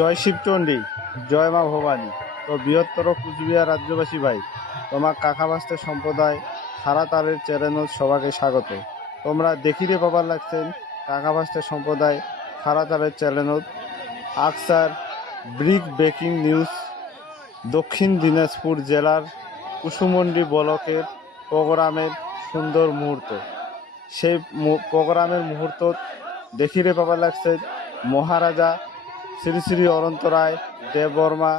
জয় শিবচণ্ডী, জয় মা ভবানী। তো বৃহত্তর কুচবিহার রাজ্যবাসী ভাই, তোমার কাকাবাস্তে সম্প্রদায় হারাতারের চ্যানেলত সবাকে স্বাগত। তোমরা দেখিতে পাবার লাগছেন কাকাবাস্তে সম্প্রদায় হারাতারের চ্যানেলত আকসার ব্রিক ব্রেকিং নিউজ দক্ষিণ দিনাজপুর জেলার কুসুমন্ডি ব্লকের প্রোগ্রামের সুন্দর মুহূর্ত। সেই প্রোগ্রামের মুহূর্ত দেখিতে পাবার লাগছে মহারাজা শ্রী শ্রী অনন্ত রায় দেববর্মা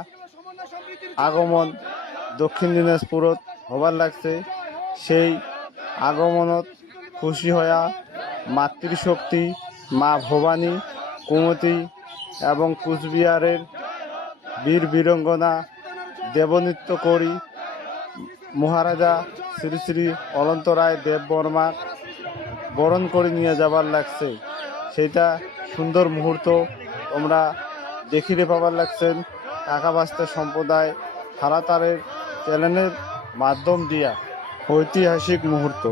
আগমন দক্ষিণ দিনাজপুরত হবার লাগছে। সেই আগমনত খুশি হয়া মাতৃশক্তি মা ভবানী, কুমতি এবং কুচবিহারের বীর বীরঙ্গনা দেবনৃত্য করি মহারাজা শ্রী শ্রী অনন্ত রায় দেববর্মা বরণ করে নিয়ে যাবার লাগছে। সেইটা সুন্দর মুহূর্ত তোমরা দেখিতে পাবার লাগছেন কাকাবাস্তে সম্প্রদায় হারাতারের চ্যানেলের মাধ্যম দিয়া। ঐতিহাসিক মুহূর্ত।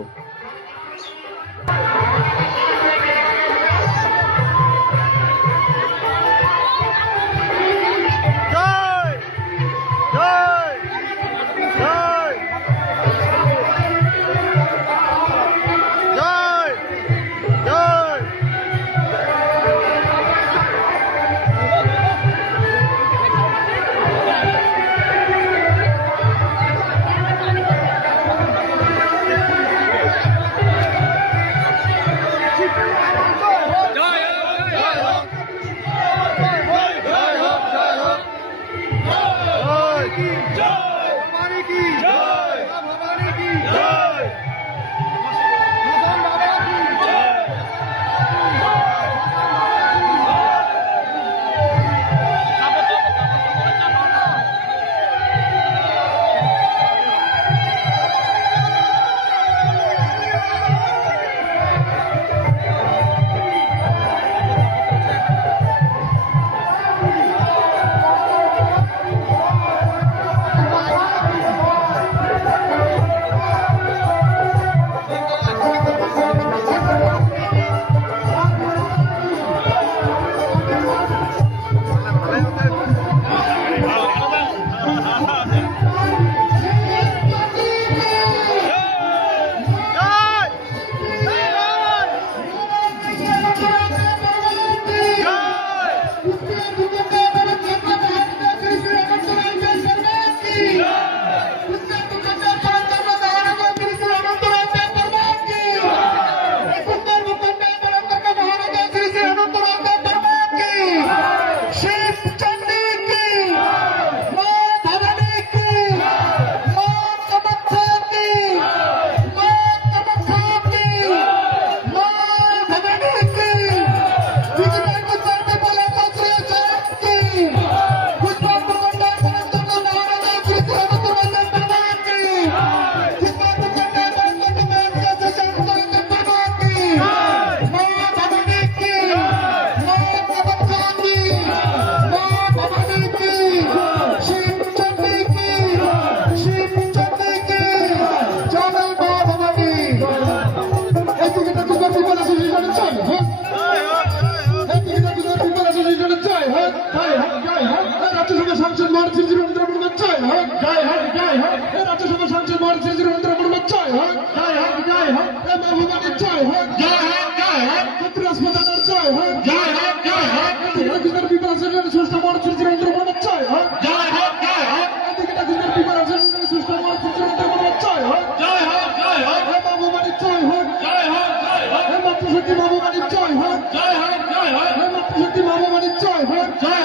জয়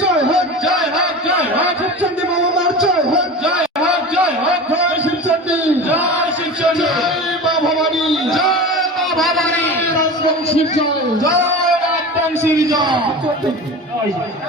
জয় হোক, জয় হোক, জয় হোক, শিবচন্ডী মা বাবার জয় হোক, জয় হোক, জয় হোক, জয় শিবচন্ডী, জয় শিবচন্ডী, জয় মা ভবানী, জয় মা ভবানী, রাজবংশীর জয়, জয় রাজবংশীর জয়। শিবচন্ডী।